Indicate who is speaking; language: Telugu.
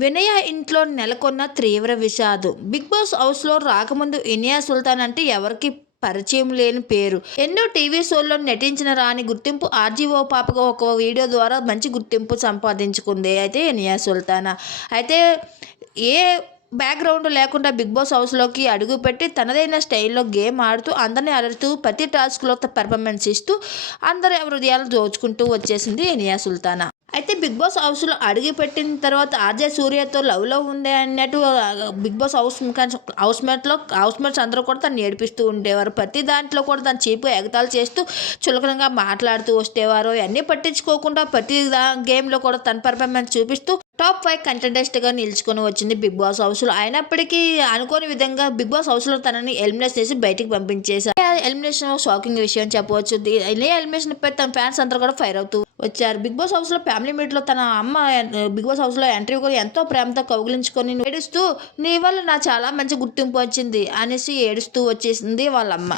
Speaker 1: వినయ ఇంట్లో నెలకొన్న తీవ్ర విషాదం. బిగ్ బాస్ హౌస్లో రాకముందు ఇనియా సుల్తాన్ అంటే ఎవరికి పరిచయం లేని పేరు. ఎన్నో టీవీ షోల్లో నటించిన రాని గుర్తింపు ఆర్జీఓ పాపగా ఒక వీడియో ద్వారా మంచి గుర్తింపు సంపాదించుకుంది. అయితే ఇనియా సుల్తానా అయితే ఏ బ్యాక్గ్రౌండ్ లేకుండా బిగ్ బాస్ హౌస్లోకి అడుగుపెట్టి తనదైన స్టైల్లో గేమ్ ఆడుతూ అందరినీ అలరుతూ ప్రతి టాస్క్లో పర్ఫార్మెన్స్ ఇస్తూ అందరి హృదయాలు దోచుకుంటూ వచ్చేసింది ఇనియా సుల్తానా అయితే బిగ్ బాస్ హౌస్లో అడిగి పెట్టిన తర్వాత ఆర్జే సూర్యతో లవ్లో ఉండే అన్నట్టు బిగ్ బాస్ హౌస్ హౌస్ మేట్లో హౌస్ మేట్స్ అందరూ కూడా తను ఏడిపిస్తూ ఉండేవారు. ప్రతి దాంట్లో కూడా తను చీపుగా ఎగతాలు చేస్తూ చులకనంగా మాట్లాడుతూ వచ్చేవారు అన్నీ పట్టించుకోకుండా ప్రతి దా గేమ్లో కూడా తన పర్ఫార్మెన్స్ చూపిస్తూ టాప్ ఫైవ్ కంటెంటెస్ట్గా నిలుచుకొని వచ్చింది బిగ్ బాస్ హౌస్లో. అయినప్పటికీ అనుకోని విధంగా బిగ్ బాస్ హౌస్లో తనని ఎలిమినేట్ చేసి బయటికి పంపించేశారు. ఎలిమినేషన్ షాకింగ్ విషయం చెప్పవచ్చు. దీ- ఇదే ఎలిమినేషన్ పై తన ఫ్యాన్స్ అందరూ కూడా ఫైర్ అవుతూ వచ్చారు. బిగ్ బాస్ హౌస్లో ఫ్యామిలీ మీట్లో తన అమ్మ బిగ్ బాస్ హౌస్లో ఎంట్రీ కూడా ఎంతో ప్రేమతో కౌగిలించుకొని ఏడుస్తూ నీ వల్ల నా చాలా మంచి గుర్తింపు వచ్చింది అనేసి ఏడుస్తూ వచ్చేసింది వాళ్ళ అమ్మ